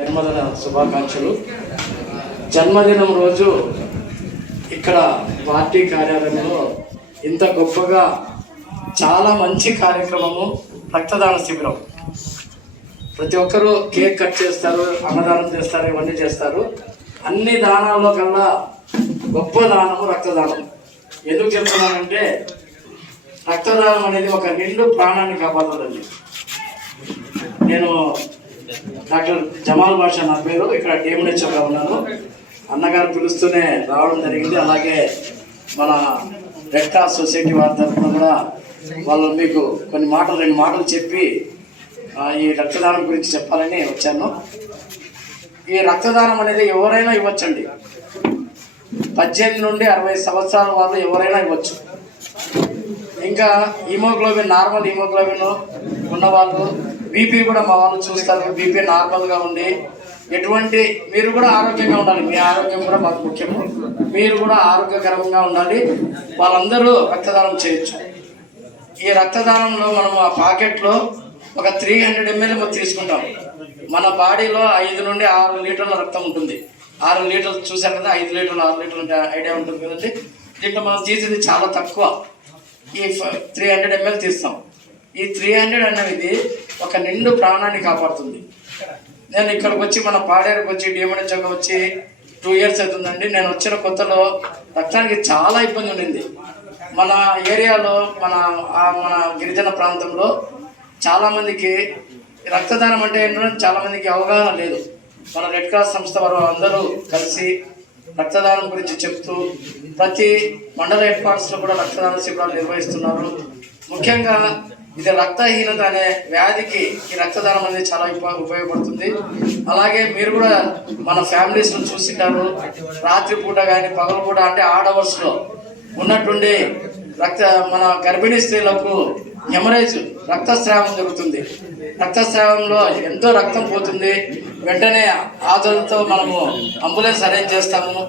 జన్మదిన శుభాకాంక్షలు. జన్మదినం రోజు ఇక్కడ పార్టీ కార్యాలయంలో ఇంత గొప్పగా చాలా మంచి కార్యక్రమము, రక్తదాన శిబిరం. ప్రతి ఒక్కరూ కేక్ కట్ చేస్తారు, అన్నదానం చేస్తారు, ఇవన్నీ చేస్తారు. అన్ని దానాల్లో కన్నా గొప్ప దానము రక్తదానం. ఎందుకు చెప్తున్నానంటే రక్తదానం అనేది ఒక నిండు ప్రాణాన్ని కాపాడుతుందండి. నేను డాక్టర్ జమాల్ బాషా నా పేరు, ఇక్కడ DMHOగా ఉన్నాను. అన్నగారు పిలుస్తూనే రావడం జరిగింది. అలాగే మన రెడ్ క్రాస్ సొసైటీ వారి తరఫున కూడా వాళ్ళు మీకు రెండు మాటలు చెప్పి ఈ రక్తదానం గురించి చెప్పాలని వచ్చాను. ఈ రక్తదానం అనేది ఎవరైనా ఇవ్వచ్చండి. 18 నుండి 60 సంవత్సరాల వాళ్ళు ఎవరైనా ఇవ్వచ్చు. ఇంకా హిమోగ్లోబిన్, నార్మల్ హిమోగ్లోబిన్ ఉన్నవాళ్ళు, బీపీ కూడా మా వాళ్ళు చూస్తారు. బీపీ నార్మల్గా ఉండి మీరు కూడా ఆరోగ్యంగా ఉండాలి. మీ ఆరోగ్యం కూడా మాకు ముఖ్యము. మీరు కూడా ఆరోగ్యకరంగా ఉండాలి. వాళ్ళందరూ రక్తదానం చేయొచ్చు. ఈ రక్తదానంలో మనం ఆ పాకెట్లో ఒక 300 ml తీసుకుంటాం. మన బాడీలో 5 నుండి 6 లీటర్ల రక్తం ఉంటుంది. 6 లీటర్లు చూసారు కదా, 5 లీటర్లు 6 లీటర్లు అంటే ఐడియా ఉంటుంది కదండి. దీంట్లో మనం తీసేది చాలా తక్కువ. ఈ 300 ml తీస్తాం. ఈ 300 అనేది ఒక నిండు ప్రాణాన్ని కాపాడుతుంది. నేను ఇక్కడికి వచ్చి మన పాడేరుకి వచ్చి DMHOకి వచ్చి 2 years అవుతుందండి. నేను వచ్చిన కొత్తలో రక్తానికి చాలా ఇబ్బంది ఉండింది. మన ఏరియాలో మన గిరిజన ప్రాంతంలో చాలామందికి రక్తదానం అంటే ఏంటో చాలామందికి అవగాహన లేదు. మన రెడ్ క్రాస్ సంస్థ వారు అందరూ కలిసి రక్తదానం గురించి చెప్తూ ప్రతి మండల హెడ్ క్వార్టర్స్లో కూడా రక్తదాన శిబిరాలు నిర్వహిస్తున్నారు. ముఖ్యంగా ఇది రక్తహీనత అనే వ్యాధికి ఈ రక్తదానం అనేది చాలా ఉపయోగపడుతుంది. అలాగే మీరు కూడా మన ఫ్యామిలీస్ను చూసింటారు. రాత్రిపూట కానీ పగలపూట అంటే ఆడవర్స్లో ఉన్నట్టుండి మన గర్భిణీ స్త్రీలకు హెమరేజ్, రక్తస్రావం జరుగుతుంది. రక్తస్రావంలో ఎంతో రక్తం పోతుంది. వెంటనే ఆదరణతో మనము అంబులెన్స్ అరేంజ్ చేస్తాము.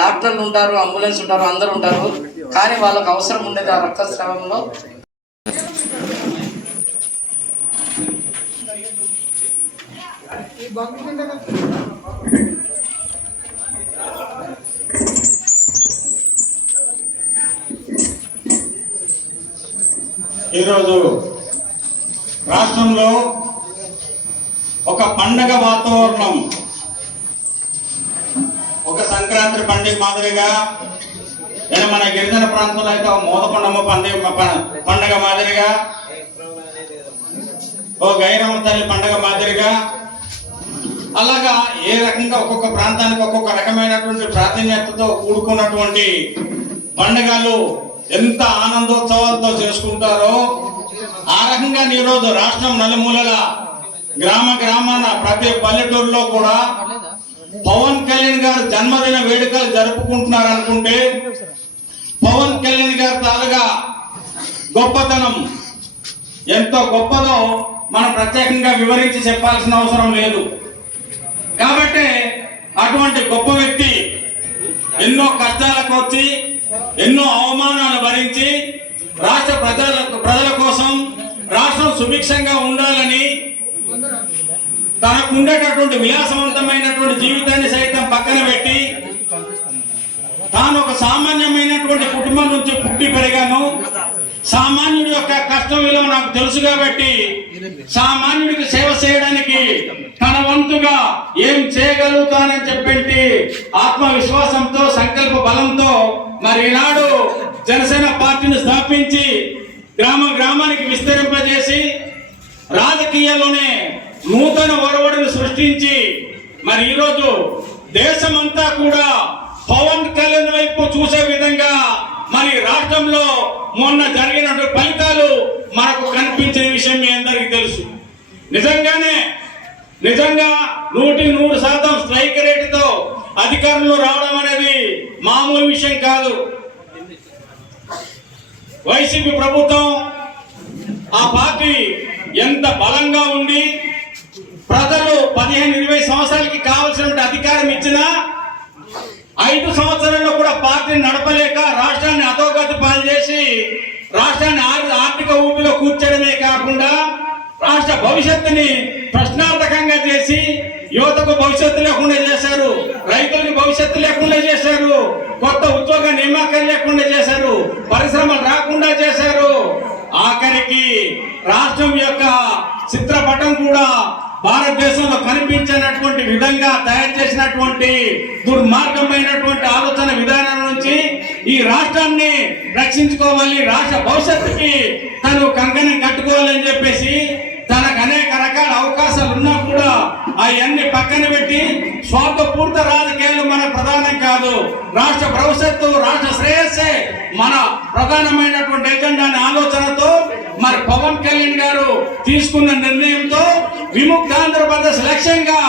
డాక్టర్లు ఉంటారు, అంబులెన్స్ ఉంటారు, అందరూ ఉంటారు. కానీ వాళ్ళకు అవసరం ఉండేది ఆ రక్తస్రావంలో. ఈరోజు రాష్ట్రంలో ఒక పండగ వాతావరణం, ఒక సంక్రాంతి పండుగ మాదిరిగా, మన గిరిజన ప్రాంతంలో అయితే మోదకొండమ్మ పండుగ మాదిరిగా, ఓ గైరమ్మ తల్లి పండుగ మాదిరిగా, అలాగా ఏ రకంగా ఒక్కొక్క ప్రాంతానికి ఒక్కొక్క రకమైనటువంటి ప్రాధాన్యతతో కూడుకున్నటువంటి పండుగలు ఎంత ఆనందోత్సవాలతో చేసుకుంటారో ఆ రకంగా ఈరోజు రాష్ట్రం నలుమూలల గ్రామాన ప్రతి పల్లెటూరులో కూడా పవన్ కళ్యాణ్ గారు జన్మదిన వేడుకలు జరుపుకుంటున్నారు అనుకుంటే పవన్ కళ్యాణ్ గారి తాలుగా గొప్పతనం ఎంతో గొప్పదో మనం ప్రత్యేకంగా వివరించి చెప్పాల్సిన అవసరం లేదు. కాబట్టి అటువంటి గొప్ప వ్యక్తి ఎన్నో కష్టాలకు వచ్చి ఎన్నో అవమానాలు భరించి రాష్ట్ర ప్రజల కోసం రాష్ట్రం సుభిక్షంగా ఉండాలని తనకు ఉండేటటువంటి విలాసవంతమైనటువంటి జీవితాన్ని సైతం పక్కన పెట్టి తాను ఒక సామాన్యమైనటువంటి కుటుంబం నుంచి పుట్టి పెరిగాను, సామాన్యుడి యొక్క కష్టం విలువ నాకు తెలుసు కాబట్టి సామాన్యుడికి సేవ చేయడానికి తన వంతుగా ఏం చేయగలుగుతానని చెప్పి ఆత్మవిశ్వాసంతో సంకల్ప బలంతో మరి ఈనాడు జనసేన పార్టీని స్థాపించి గ్రామానికి విస్తరింపజేసి రాజకీయాల్లోనే నూతన ఒరవడిని సృష్టించి మరి ఈరోజు దేశమంతా కూడా పవన్ కళ్యాణ్ వైపు చూసే విధంగా మరి రాష్ట్రంలో మొన్న జరిగినటువంటి ఫలితాలు మనకు కనిపించిన విషయం మీ అందరికీ తెలుసు. నిజంగా 100% స్ట్రైక్ రేటుతో అధికారంలో రావడం అనేది మామూలు విషయం కాదు. వైసీపీ ప్రభుత్వం ఆ పార్టీ ఎంత బలంగా ఉండి ప్రజలు 15-20 సంవత్సరాలకి కావలసిన అధికారం ఇచ్చినా 5 సంవత్సరాల్లో కూడా పార్టీని నడపలేక రాష్ట్రాన్ని అధోగతి పాలు చేసి రాష్ట్రాన్ని ఆర్థిక ఊపిలో కూర్చడమే కాకుండా రాష్ట్ర భవిష్యత్తుని ప్రశ్నార్థకంగా చేసి యువతకు భవిష్యత్తు లేకుండా చేశారు, రైతులకు భవిష్యత్తు లేకుండా చేశారు, కొత్త ఉద్యోగ నియామకాలు లేకుండా చేశారు, పరిశ్రమలు రాకుండా చేశారు. ఆఖరికి రాష్ట్రం యొక్క చిత్రపటం కూడా భారతదేశంలో కనిపించినటువంటి విధంగా తయారు చేసినటువంటి దుర్మార్గమైనటువంటి ఆలోచన విధానం నుంచి ఈ రాష్ట్రాన్ని రక్షించుకోవాలి, రాష్ట్ర భవిష్యత్తుకి తను కంకణం కట్టుకోవాలని చెప్పేసి తనకు అనేక రకాల అవకాశాలు ఉన్నా కూడా అవన్నీ పక్కన పెట్టి స్వార్థపూర్త రాజకీయాలు మన ప్రధానం కాదు. రాష్ట్ర భవిష్యత్తు, రాష్ట్ర శ్రేయస్సే మన ప్రధానమైనటువంటి ఎజెండా ఆలోచనతో మరి పవన్ కళ్యాణ్ గారు తీసుకున్న నిర్ణయంతో విముక్త ఆంధ్రప్రదేశ్ లక్ష్యంగా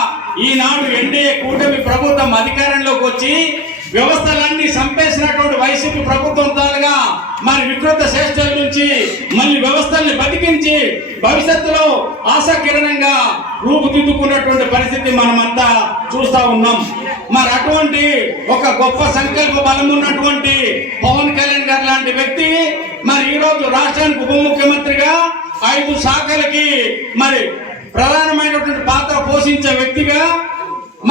ఈనాడు ఎన్డీఏ కూటమి ప్రభుత్వం అధికారంలోకి వచ్చి వ్యవస్థలన్నీ చంపేసినటువంటి వైసీపీ ప్రభుత్వం తాలుగా మరి వికృత చేష్టల నుంచి మళ్ళీ వ్యవస్థల్ని బతికించి భవిష్యత్తులో ఆశాకిరణంగా రూపుదిద్దుకున్నటువంటి పరిస్థితి మనమంతా చూస్తా ఉన్నాం. మరి అటువంటి ఒక గొప్ప సంకల్ప బలం ఉన్నటువంటి పవన్ కళ్యాణ్ గారు లాంటి వ్యక్తి మరి ఈ రోజు రాష్ట్రానికి ఉప ముఖ్యమంత్రిగా 5 శాఖలకి మరి ప్రధానమైనటువంటి పాత్ర పోషించే వ్యక్తిగా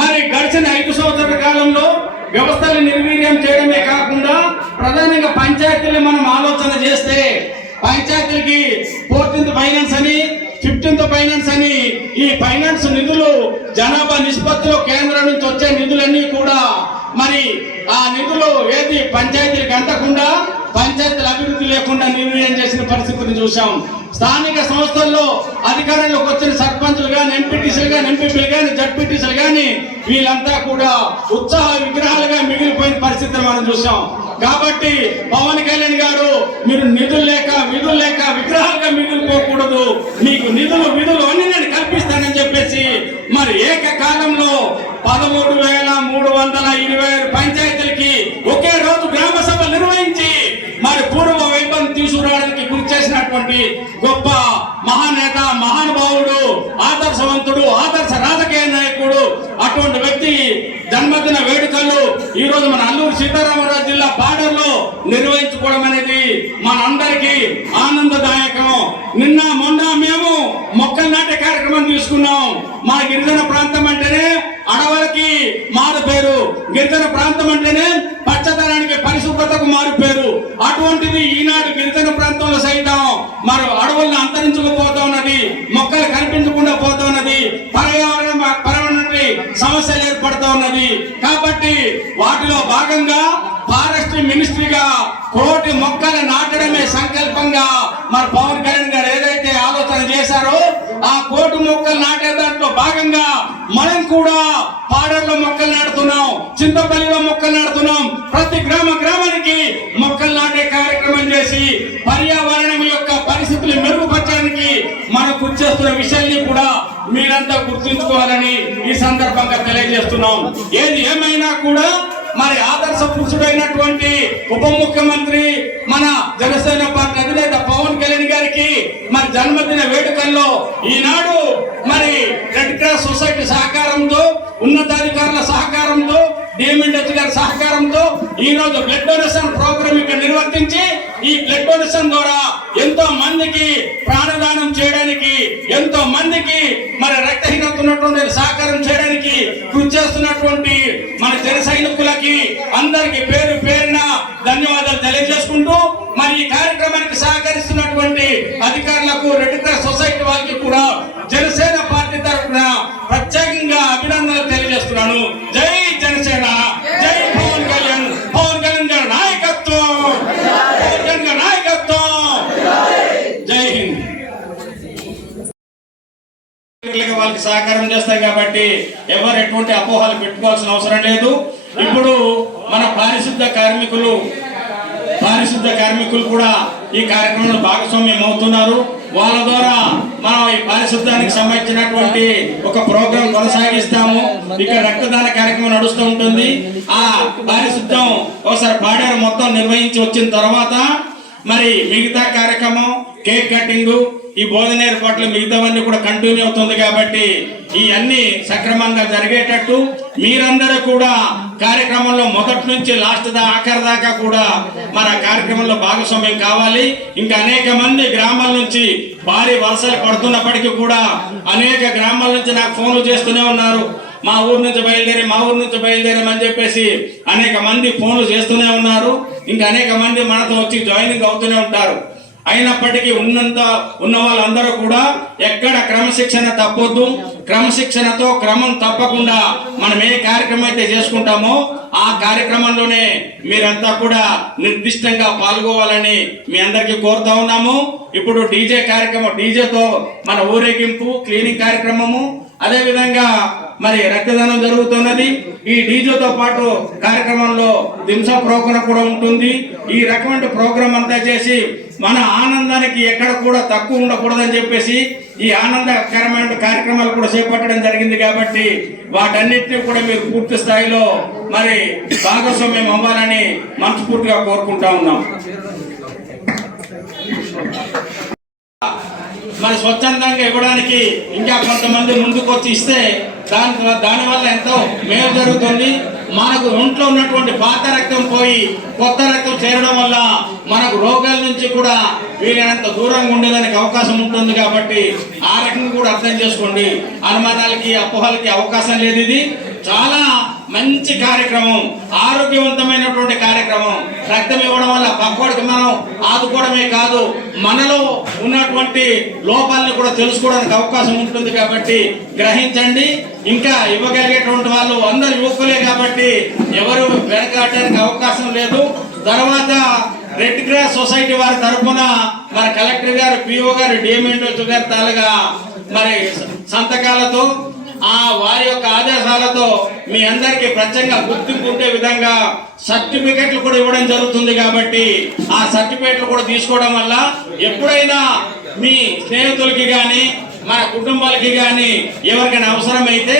మరి గడిచిన 5 సంవత్సరాల కాలంలో వ్యవస్థలను నిర్వీర్యం చేయడమే కాకుండా ప్రధానంగా పంచాయతీలు మనం ఆలోచన చేస్తే పంచాయతీలకి 14th ఫైనాన్స్ అని 15th ఫైనాన్స్ అని ఈ ఫైనాన్స్ నిధులు జనాభా నిష్పత్తిలో కేంద్రం నుంచి వచ్చే నిధులన్నీ కూడా మరి ఆ నిధులు ఏది పంచాయతీలకు అందకుండా పంచాయతీల అభివృద్ధి లేకుండా నిర్వీర్యం చేసిన పరిస్థితిని చూసాం. స్థానిక సంస్థల్లో అధికారంలోకి వచ్చిన సర్పంచులు కానీ, ఎంపీటీసీలు కానీ, ఎంపీపీలు కానీ, జడ్పీటీసీలు కానీ వీళ్ళంతా కూడా ఉత్సాహ విగ్రహాలుగా మిగిలిపోయిన పరిస్థితిని మనం చూసాం. కాబట్టి పవన్ కళ్యాణ్ గారు మీరు నిధులు లేక విధులు లేక విగ్రహాలుగా మిగిలిపోకూడదు, మీకు నిధులు విధులు అన్ని నేను కల్పిస్తానని చెప్పేసి మరి ఏకకాలంలో 13,326 పంచాయతీలకి ఒకే రోజు గ్రామ సభ నిర్వహించి మరి పూర్వ వైభవం తీసుకురావడానికి కృషి చేసినటువంటి గొప్ప మహానేత, మహానుభావుడు, ఆదర్శవంతుడు, ఆదర్శ రాజకీయ నాయకుడు. అటువంటి వ్యక్తి జన్మదిన వేడుకలు ఈ రోజు మన అల్లూరు సీతారామరాజు జిల్లా బార్డర్లో నిర్వహించుకోవడం అనేది మనందరికీ ఆనందదాయకం. నిన్న మొన్న మేము మొక్కలు నాటే కార్యక్రమం తీసుకున్నాం. మా గిరిజన ప్రాంతం అంటేనే అడవులకి మారు పేరు, గిరిజన ప్రాంతం అంటేనే పచ్చదనానికి పరిశుభ్రతకు మారు పేరు. అటువంటిది ఈనాడు గిరిజన ప్రాంతంలో సైతం మరి అడవులను అంతరించుకుపోతా ఉన్నది, మొక్కలు కనిపించకుండా పోతా ఉన్నది, పర్యావరణ సమస్యలు ఏర్పడుతూ ఉన్నది. కాబట్టి వాటిలో భాగంగా ఫారెస్ట్ మినిస్ట్రీగా 1 కోటి మొక్కలు నాటడమే సంకల్పంగా మరి పవన్ కళ్యాణ్ గారు ఏదైతే ఆలోచన చేశారో ఆ 1 కోటి మొక్కలు నాటే దాంట్లో భాగంగా మనం కూడా పాడర్లో మొక్కలు నాటుతున్నాం, చింతపల్లిలో మొక్కలు నాటుతున్నాం. ప్రతి గ్రామానికి మొక్కలు నాటే కార్యక్రమం చేసి పర్యావరణం యొక్క పరిస్థితులు మెరుగుపరచడానికి మనం కృషి చేస్తున్న విషయాన్ని కూడా మీరంతా గుర్తుంచుకోవాలని ఈ సందర్భంగా తెలియజేస్తున్నాం. ఏది ఏమైనా కూడా మరి ఆదర్శ పురుషుడైనటువంటి ఉప ముఖ్యమంత్రి మన జనసేన పార్టీ అధినేత పవన్ కళ్యాణ్ గారికి మరి జన్మదిన వేడుకల్లో ఈనాడు మరి రెడ్ క్రాస్ సొసైటీ సహకారంతో, ఉన్నతాధికారుల సహకారంతో, డిఎంఎన్హెచ్ గారి సహకారంతో ఈ రోజు బ్లడ్ డొనేషన్ ప్రోగ్రామ్ ఇక్కడ నిర్వర్తించి ఈ బ్లడ్ డొనేషన్ ద్వారా ఎంతో మందికి ప్రాణదానం చేయడానికి, ఎంతో మందికి మరి రక్తహీనత ఉన్నటువంటి సహకారం చేయడానికి కృషి చేస్తున్నటువంటి మన జన సైనికులకి అందరికి పేరు పేరున ధన్యవాదాలు తెలియజేసుకుంటూ మరి ఈ కార్యక్రమానికి సహకరిస్తున్నటువంటి అధికారులకు, రెడ్ క్రాస్ సొసైటీ వాళ్ళకి కూడా జనసేన పార్టీ తరఫున ప్రత్యేకంగా అభినందనలు తెలియజేస్తున్నాను. జై జనసేన, జై పవన్ కళ్యాణ్, పవన్ కళ్యాణ్ గారి నాయకత్వం, పవన్ కళ్యాణ్ గారి నాయకత్వం. జై హింద్. వాళ్ళకి సహకారం చేస్తాయి కాబట్టి ఎవరు ఎటువంటి అపోహలు పెట్టుకోవాల్సిన అవసరం లేదు. ఇప్పుడు మన పారిశుద్ధ కార్మికులు కూడా ఈ కార్యక్రమంలో భాగస్వామ్యం అవుతున్నారు. వాళ్ళ ద్వారా మనం ఈ పారిశుద్ధ్యానికి సంబంధించినటువంటి ఒక ప్రోగ్రాం కొనసాగిస్తాము. ఇక్కడ రక్తదాన కార్యక్రమం నడుస్తూ ఉంటుంది. ఆ పారిశుద్ధ్యం ఒకసారి పాడేరు మొత్తం నిర్వహించి వచ్చిన తర్వాత మరి మిగతా కార్యక్రమం, కేక్ కటింగ్, ఈ భోజన ఏర్పాట్లు మిగతావన్నీ కూడా కంటిన్యూ అవుతుంది. కాబట్టి ఈ అన్ని సక్రమంగా జరిగేటట్టు మీరందరూ కూడా కార్యక్రమంలో మొదటి నుంచి లాస్ట్ ఆఖరి దాకా కూడా మన కార్యక్రమంలో భాగస్వామ్యం కావాలి. ఇంకా అనేక మంది గ్రామాల నుంచి భారీ వర్షాలు పడుతున్నప్పటికీ కూడా అనేక గ్రామాల నుంచి నాకు ఫోన్లు చేస్తూనే ఉన్నారు. మా ఊరు నుంచి బయలుదేరమని చెప్పేసి అనేక మంది ఫోన్లు చేస్తూనే ఉన్నారు. ఇంకా అనేక మంది మనతో వచ్చి జాయినింగ్ అవుతూనే ఉంటారు. అయినప్పటికీ ఉన్న వాళ్ళందరూ కూడా ఎక్కడ క్రమశిక్షణ తప్పొద్దు, క్రమశిక్షణతో క్రమం తప్పకుండా మనం ఏ కార్యక్రమం అయితే చేసుకుంటామో ఆ కార్యక్రమంలోనే మీరంతా కూడా నిర్దిష్టంగా పాల్గొవాలని మీ అందరికీ కోరుతా ఉన్నాము. ఇప్పుడు డీజే కార్యక్రమం, డీజేతో మన ఊరేగింపు, క్లీనింగ్ కార్యక్రమము, అదే విధంగా మరి రక్తదానం జరుగుతున్నది. ఈ డీజేతో పాటు కార్యక్రమంలో దింస ప్రోగ్రాం కూడా ఉంటుంది. ఈ రకమైన ప్రోగ్రాం అంతా చేసి మన ఆనందానికి ఎక్కడ కూడా తక్కువ ఉండకూడదని చెప్పేసి ఈ ఆనందకరమైన కార్యక్రమాలు కూడా చేపట్టడం జరిగింది. కాబట్టి వాటన్నిటిని కూడా మీరు పూర్తి స్థాయిలో మరి భాగస్వామ్యం అవ్వాలని మనస్ఫూర్తిగా కోరుకుంటా ఉన్నాం. మరి స్వచ్ఛందంగా ఇవ్వడానికి ఇంకా కొంతమంది ముందుకు వచ్చి ఇస్తే దానివల్ల ఎంతో మేలు జరుగుతుంది. మనకు ఒంట్లో ఉన్నటువంటి పాత రక్తం పోయి కొత్త రక్తం చేరడం వల్ల మనకు రోగాల నుంచి కూడా వీలైనంత దూరంగా ఉండేదానికి అవకాశం ఉంటుంది. కాబట్టి ఆ రకంగా కూడా అర్థం చేసుకోండి. అనుమానాలకి, అపోహలకి అవకాశం లేదు. ఇది చాలా మంచి కార్యక్రమం, ఆరోగ్యవంతమైనటువంటి కార్యక్రమం. రక్తం ఇవ్వడం వల్ల పక్కోడికి మనం ఆదుకోవడమే కాదు, మనలో ఉన్నటువంటి లోపాలను కూడా తెలుసుకోవడానికి అవకాశం ఉంటుంది. కాబట్టి గ్రహించండి. ఇంకా ఇవ్వగలిగేటువంటి వాళ్ళు అందరు యువకులే కాబట్టి ఎవరు వెనకాడడానికి అవకాశం లేదు. తర్వాత రెడ్ క్రాస్ సొసైటీ వారి తరఫున మన కలెక్టర్ గారు, పిఓ గారు, డిఎంఎన్ఓ గారు తాలుగా మరి సంతకాలతో వారి యొక్క ఆదేశాలతో మీ అందరికీ ప్రత్యేకంగా గుర్తింపు ఉండే విధంగా సర్టిఫికెట్లు కూడా ఇవ్వడం జరుగుతుంది. కాబట్టి ఆ సర్టిఫికెట్లు కూడా తీసుకోవడం వల్ల ఎప్పుడైనా మీ స్నేహితులకి కానీ మన కుటుంబాలకి కానీ ఎవరికైనా అవసరమైతే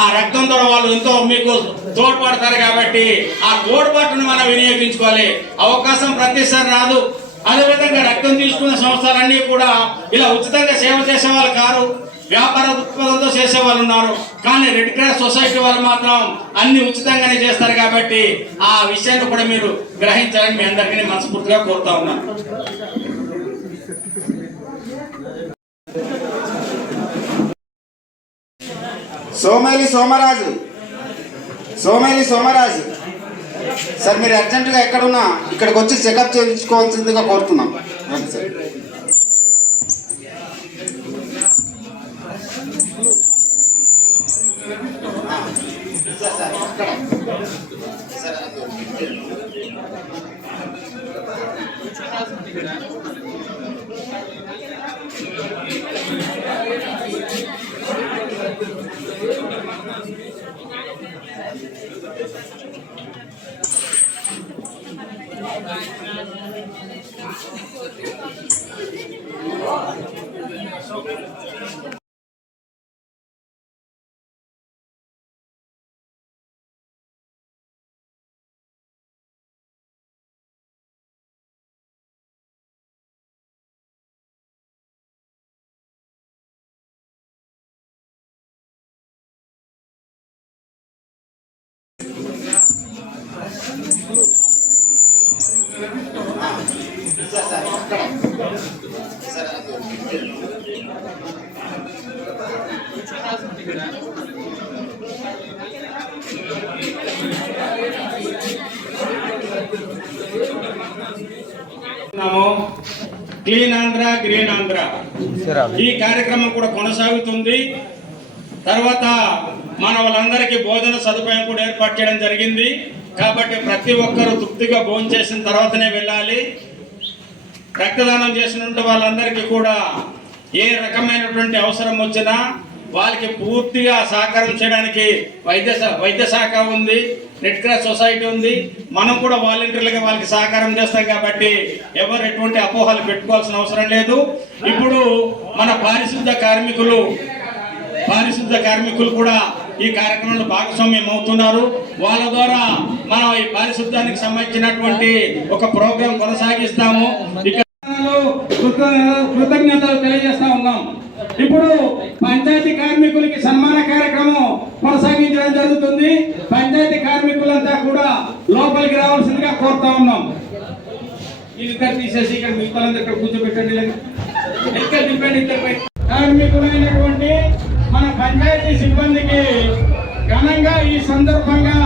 ఆ రక్తం ద్వారా వాళ్ళు ఎంతో మీకు తోడ్పడతారు. కాబట్టి ఆ తోడ్పాటును మనం వినియోగించుకోవాలి. అవకాశం ప్రతిసారి రాదు. అదేవిధంగా రక్తం తీసుకున్న సంస్థలన్నీ కూడా ఇలా ఉచితంగా సేవ చేసే వాళ్ళు కారు, వ్యాపార దృక్పథంతో చేసే వాళ్ళు ఉన్నారు. కానీ రెడ్ క్రాస్ సొసైటీ వాళ్ళు మాత్రం అన్ని ఉచితంగానే చేస్తారు. కాబట్టి ఆ విషయాన్ని కూడా మీరు గ్రహించాలని మీ అందరికీ మనస్ఫూర్తిగా కోరుతా ఉన్నాను. సోమేలి సోమరాజు సార్, మీరు అర్జెంటుగా ఎక్కడున్నా ఇక్కడికి వచ్చి చెకప్ చేయించుకోవాల్సిందిగా కోరుతున్నాం. Sir clean Andhra, green Andhra ఈ కార్యక్రమం కూడా కొనసాగుతుంది. తర్వాత మన వాళ్ళందరికీ భోజన సదుపాయం కూడా ఏర్పాటు చేయడం జరిగింది. కాబట్టి ప్రతి ఒక్కరూ తృప్తిగా భోజనం చేసిన తర్వాతనే వెళ్ళాలి. రక్తదానం చేసిన వాళ్ళందరికీ కూడా ఏ రకమైనటువంటి అవసరం వచ్చినా వాళ్ళకి పూర్తిగా సహకారం చేయడానికి వైద్య శాఖ ఉంది, రెడ్ క్రాస్ సొసైటీ ఉంది. మనం కూడా వాలంటీర్లుగా వాళ్ళకి సహకారం చేస్తాం. కాబట్టి ఎవరు ఎటువంటి అపోహలు పెట్టుకోవాల్సిన అవసరం లేదు. ఇప్పుడు మన పారిశుద్ధ కార్మికులు కూడా ఈ కార్యక్రమంలో భాగస్వామ్యం అవుతున్నారు. వాళ్ళ ద్వారా మనం ఈ పారిశుద్ధ్యానికి సంబంధించినటువంటి ఒక ప్రోగ్రాం కొనసాగిస్తాము. ఇక్కడ కృతజ్ఞతలు తెలియజేస్తా ఉన్నాం. ఇప్పుడు పంచాయతీ కార్మికులకి సన్మాన కార్యక్రమం కొనసాగించడం జరుగుతుంది. పంచాయతీ కార్మికులంతా కూడా లోపలికి రావాల్సిందిగా కోరుతా ఉన్నాం. ఇద్దరు తీసేసి ఇక్కడ మిగతాలందరూ ఇక్కడ కూర్చోబెట్టండి. ఇక్కడ తిప్పండి. కార్మికులైనటువంటి మన పంచాయతీ సిబ్బందికి విధంగా ఈ సందర్భంగా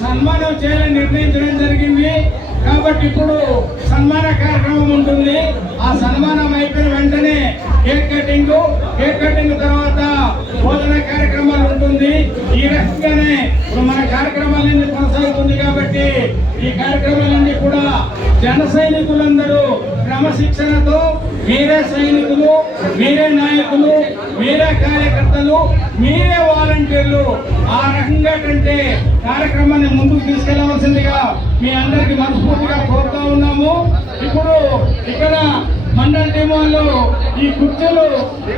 సన్మానం చేయాలని నిర్ణయించడం జరిగింది. కాబట్టి ఇప్పుడు సన్మాన కార్యక్రమం ఉంటుంది. ఆ సన్మానం అయిపోయిన వెంటనే కేక్ కటింగ్ తర్వాత భోజన కార్యక్రమాలు ఉంటుంది. ఈ రకంగానే ఇప్పుడు మన కార్యక్రమాలన్నీ కొనసాగుతుంది. కాబట్టి ఈ కార్యక్రమాలన్నీ కూడా జన సైనికులందరూ క్రమశిక్షణతో, మీరే సైనికులు, మీరే నాయకులు, మీరే కార్యకర్తలు, మీరే వాలంటీర్లు, ఆ రకంగా కంటే కార్యక్రమాన్ని ముందుకు తీసుకెళ్లవలసిందిగా మీ అందరికి మనస్ఫూర్తిగా కోరుతా ఉన్నాము. ఇప్పుడు ఇక్కడ మండల టీం వాళ్ళు ఈ కుర్చీలు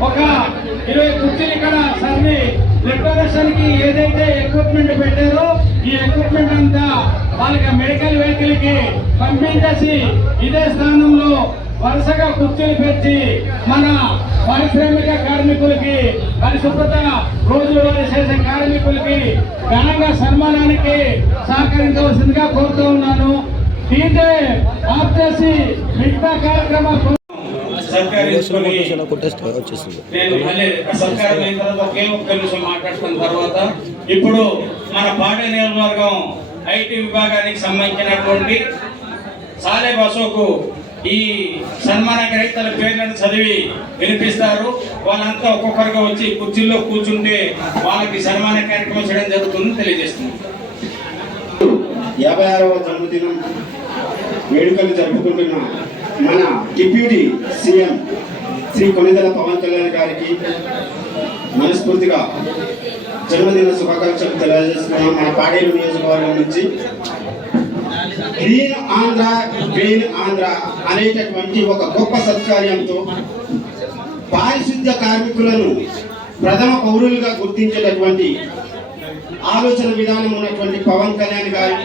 ఒక 20 కుర్చీలు ఇక్కడ సర్వీ డెకరేషన్ కి ఏదైతే ఎక్విప్మెంట్ పెట్టారో ఈ ఎక్విప్మెంట్ అంతా వాళ్ళకి మెడికల్ వెహికల్ కి పంపించేసి ఇదే స్థానంలో వరుసగా కుర్చీలు పెట్టి మన పారిశ్రామిక కార్మికులకి, పరిశుభ్రత రోజువారీ చేసే కార్మికులకి ఘనంగా సన్మానానికి సహకరించవలసిందిగా కోరుతూ ఉన్నాను. డీజే ఆఫ్ చేసి మిగతా కార్యక్రమం మాట్లాడుతున్న తర్వాత ఇప్పుడు మన పాడే నియోజకవర్గం ఐటీ విభాగానికి సంబంధించినటువంటి సాలేబ్ అశోక్ ఈ సన్మాన గ్రహీతల పేర్లను చదివి వినిపిస్తారు. వాళ్ళంతా ఒక్కొక్కరుగా వచ్చి కుర్చీల్లో కూర్చుంటే వాళ్ళకి సన్మాన కార్యక్రమం చేయడం జరుగుతుందని తెలియజేస్తుంది. 56వ జన్మదినం వేడుకలు జరుపుకుంటున్న మన డిప్యూటీ సీఎం శ్రీ కొణిదెల పవన్ కళ్యాణ్ గారికి మనస్ఫూర్తిగా జన్మదిన శుభాకాంక్షలు తెలియజేస్తున్నాం. మన పాడేరు నియోజకవర్గం నుంచి గ్రీన్ ఆంధ్ర అనేటటువంటి ఒక గొప్ప సత్కార్యంతో పారిశుద్ధ్య కార్మికులను ప్రథమ పౌరులుగా గుర్తించేటటువంటి ఆలోచన విధానం ఉన్నటువంటి పవన్ కళ్యాణ్ గారు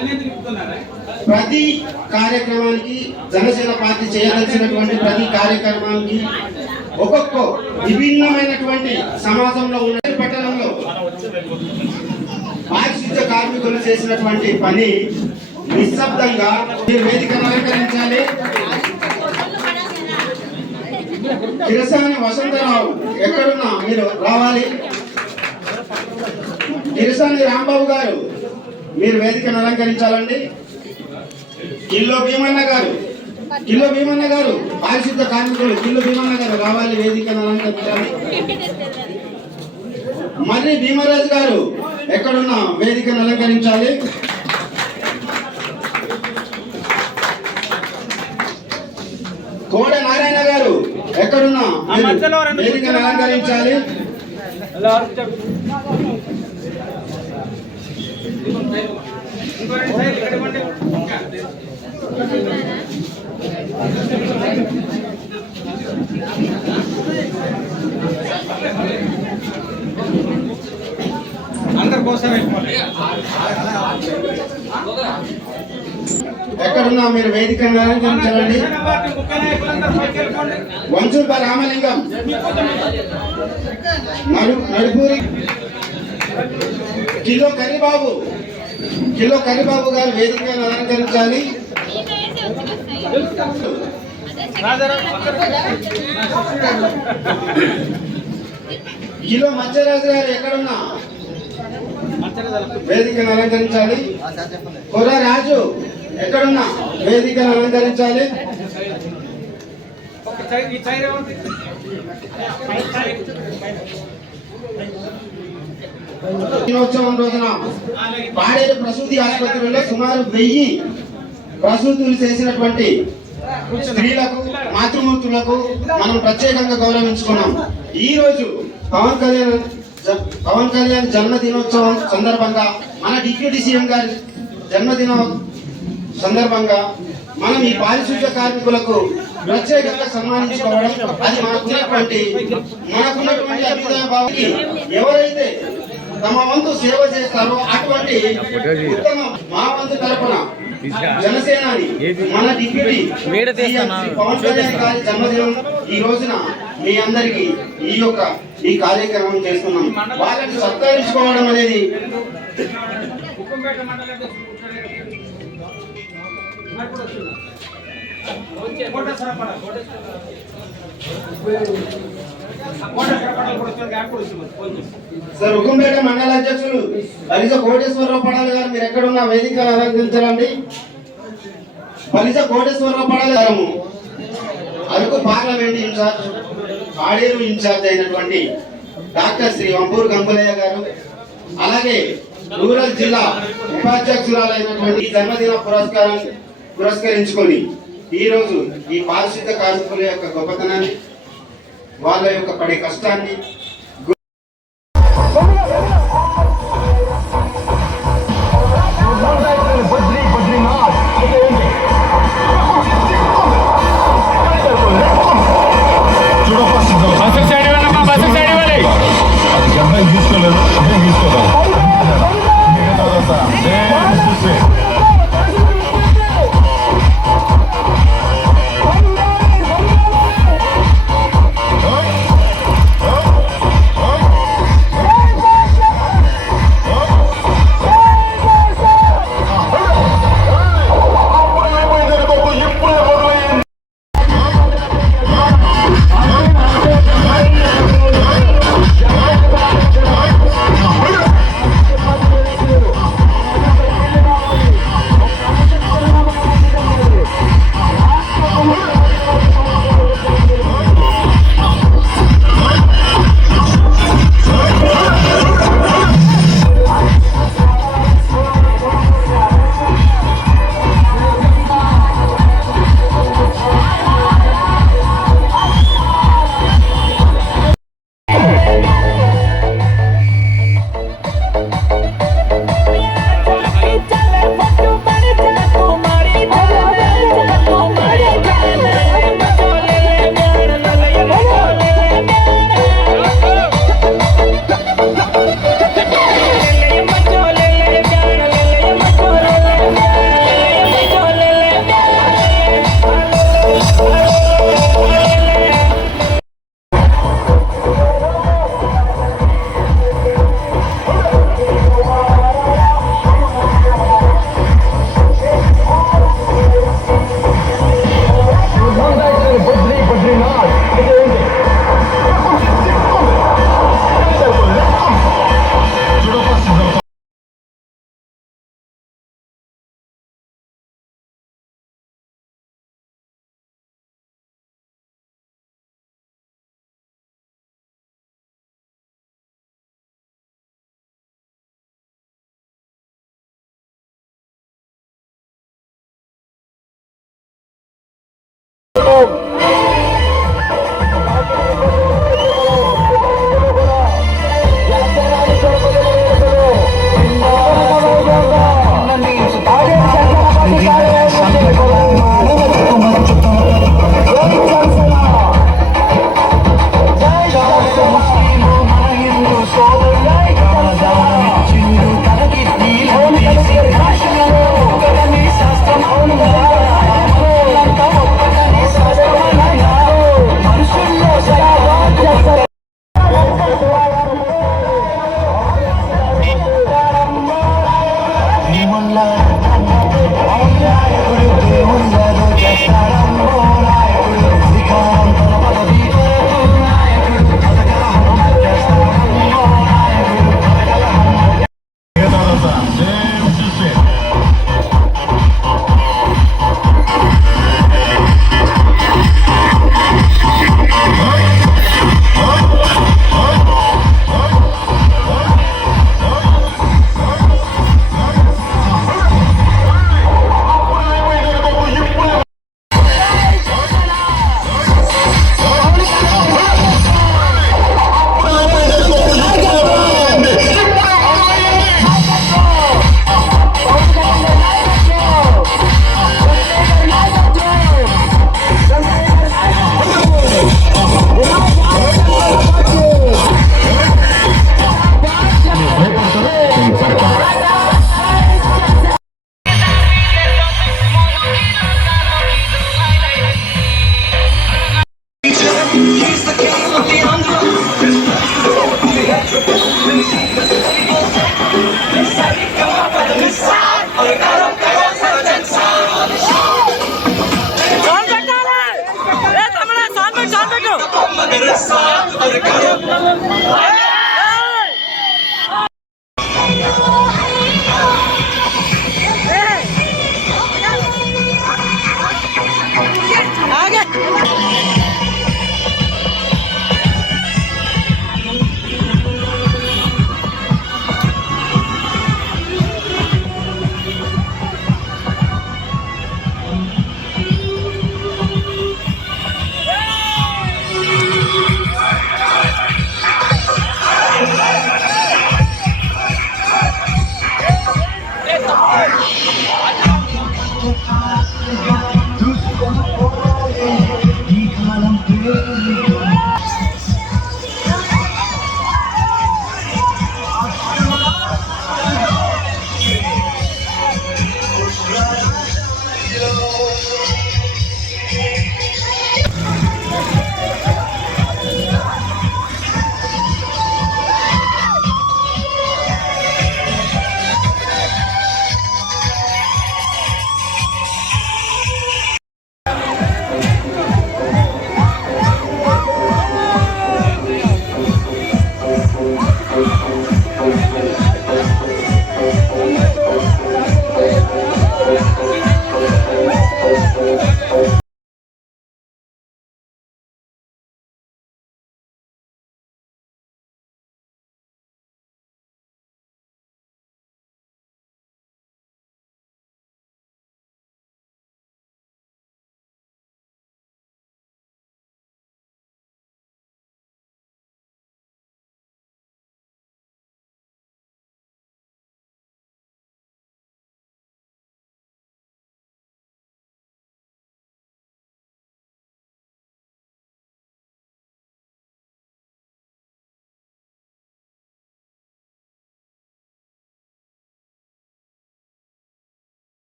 ప్రతి కార్యక్రమానికి, జనసేన పార్టీ చేయదలిచినటువంటి ప్రతి కార్యక్రమానికి ఒక్కొక్క విభిన్నమైనటువంటి సమాజంలో ఉన్న పట్టణంలో పారిశుద్ధ్య కార్మికులు చేసినటువంటి పని నిశ్శబ్దంగా మీరు వేదికను అలంకరించాలి. కిరసాని వసంతరావు ఎక్కడున్నా మీరు రావాలి. కిరసాని రాంబాబు గారు మీరు వేదికను అలంకరించాలండి. కిల్లో భీమన్న గారు పారిశుద్ధ కార్మికులు కిల్లో భీమన్న గారు రావాలి, వేదికను అలంకరించాలి. మర్రి భీమరాజు గారు ఎక్కడున్నా వేదికను అలంకరించాలి. కోడ నారాయణ గారు ఎక్కడున్నా వేదికను అలంకరించాలి. అందరి కోసం ఎక్కడున్నా మీరు వేదికను అలంకరించాలండి. వంచూప రామలింగం, నడుపూరి కిలో కరిబాబు గారు వేదికను అలంకరించాలి. కిలో మత్స్యరాజు గారు ఎక్కడున్నా వేదికను అలంకరించాలి. కొర్ర రాజు ఎక్కడున్నా వేదికను అలంకరించాలి. దినోత్సవం రోజున పాడేరు ప్రసూతి ఆసుపత్రిలో సుమారు 1000 ప్రసూతులు చేసినటువంటి స్త్రీలకు, మాతృమూర్తులకు మనం ప్రత్యేకంగా గౌరవించుకున్నాం. ఈ రోజు పవన్ కళ్యాణ్ జన్మదినోత్సవం సందర్భంగా, మన డిప్యూటీ సీఎం గారి జన్మదినం సందర్భంగా మనం ఈ పారిశుద్ధ్య కార్మికులకు ప్రత్యేకంగా సన్మానించుకోవడం, అది మనకున్నటువంటి అభ్యుదయ భావానికి ఎవరైతే తమ వంతు సేవ చేస్తారో అటువంటి ఉత్తమ మా వంతు తరపున జనసేనాని మన డిప్యూటీ పవన్ కళ్యాణ్ గారి జన్మదినం ఈ రోజున మీ అందరికి ఈ కార్యక్రమం చేస్తున్నాం. వాళ్ళని సత్కరించుకోవడం అనేది సార్ హుకుంపేట మండల అధ్యక్షులు బలిజ కోటేశ్వరరావు పడాలి గారు మీరు ఎక్కడున్న వేదిక అలంకరించాలండి. బలిజ కోటేశ్వరరావు పడాలి గారు Araku parliament incharge Paderu incharge అయినటువంటి డాక్టర్ శ్రీ వంపూరు గంగులయ్య గారు, అలాగే రూరల్ జిల్లా ఉపాధ్యక్షురాలైనటువంటి జన్మదిన పురస్కరించుకొని ఈరోజు ఈ పారిశుద్ధ కార్మికుల యొక్క గొప్పతనాన్ని, వాళ్ళ యొక్క పడే కష్టాన్ని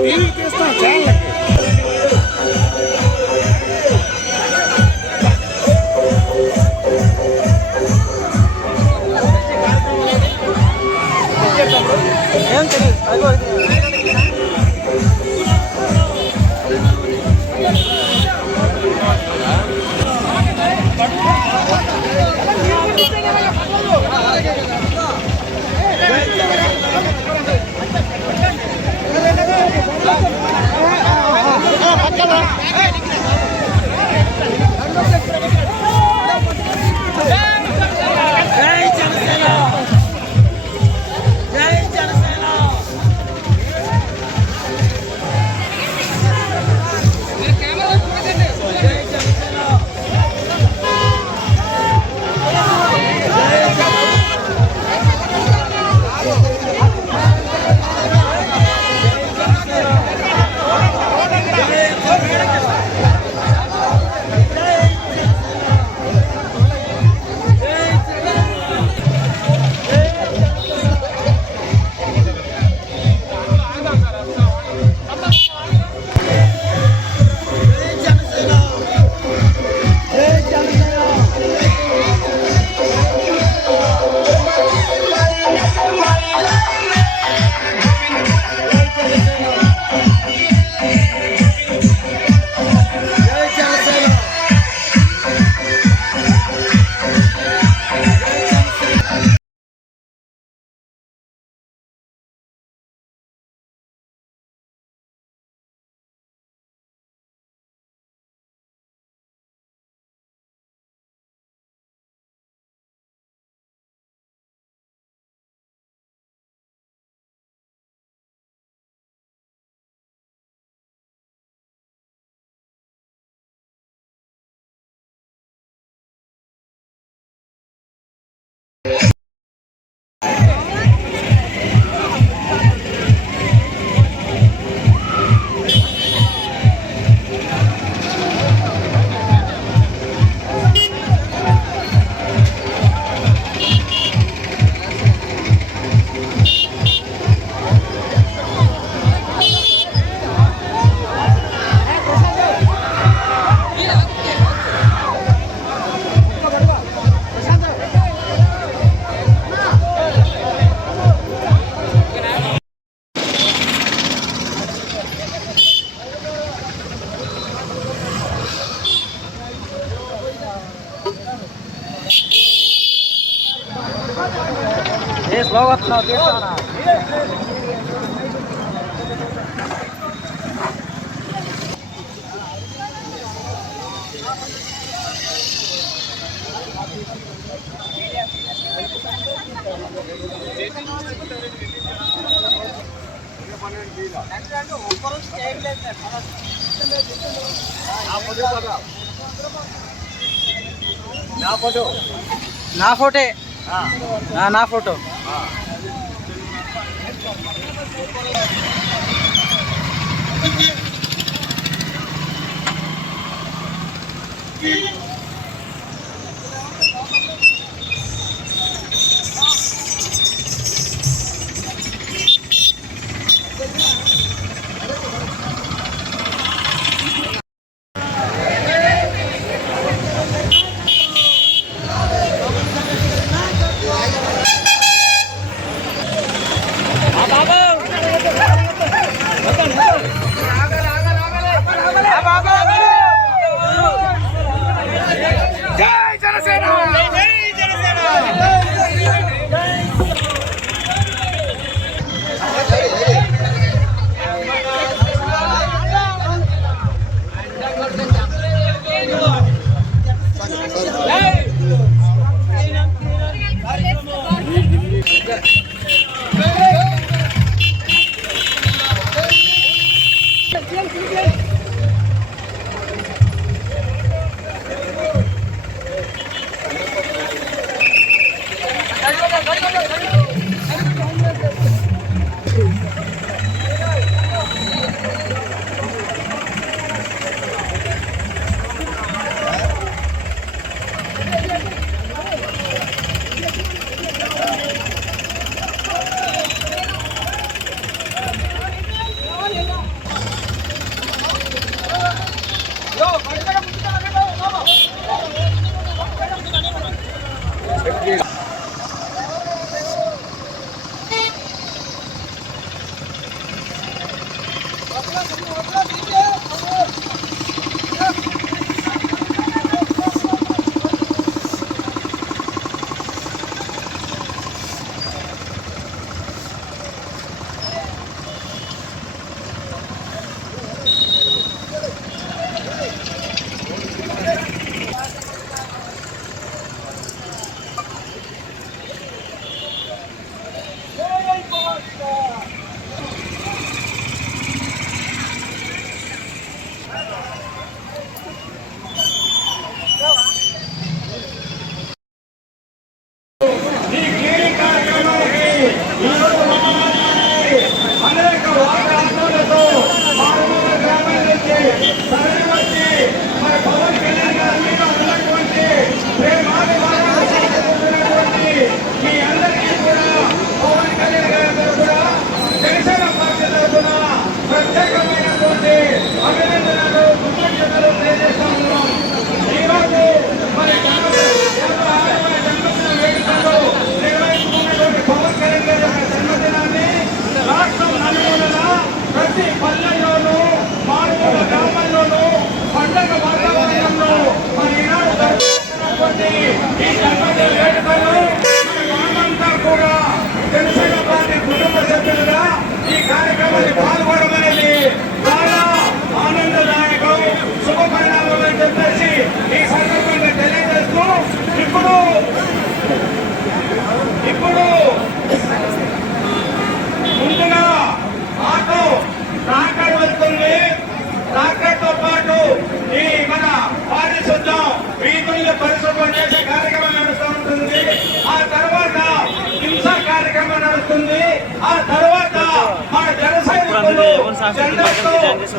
టీవీ తీస్తాం ఛానల్కి ఏం స్లోగా వస్తున్నావు తీసుకోనా నా ఫోటో నా ఫోటో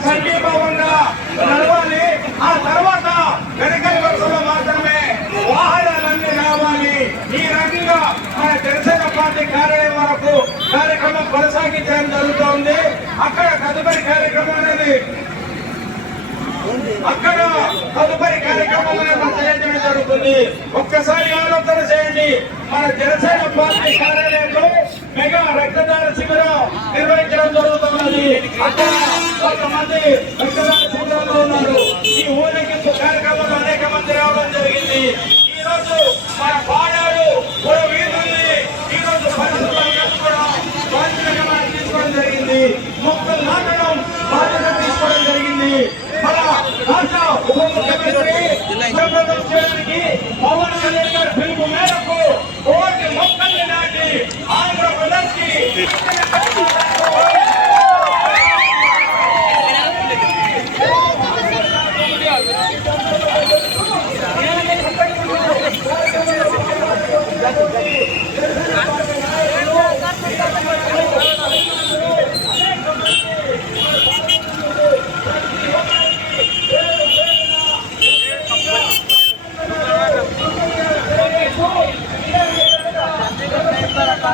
సంఘీభావంగా నడవాలి. ఆ తర్వాత వెనకలి వరుసలో మాత్రమే వాహనాలన్నీ రావాలి. ఈ రకంగా మన జనసేన పార్టీ కార్యాలయం వరకు కార్యక్రమం కొనసాగించడం జరుగుతోంది. అక్కడ తదుపరి కార్యక్రమం అనేది తెలియజేయడం జరుగుతుంది. ఒక్కసారి ఆలోచన చేయండి. మన జనసేన పార్టీ కార్యాలయంలో మెగా రక్తదాన శిబిరం నిర్వహించడం జరుగుతున్నది. అక్కడ కొంతమంది రక్తదాన శిబిరంలో ఉన్నారు. ఈ ఊరేగింపు కార్యక్రమంలో అనేక మంది రావడం జరిగింది. ఈ రోజు మన పాడాడు వీధుల్ని ఈ రోజు పరిస్థితులు ఆ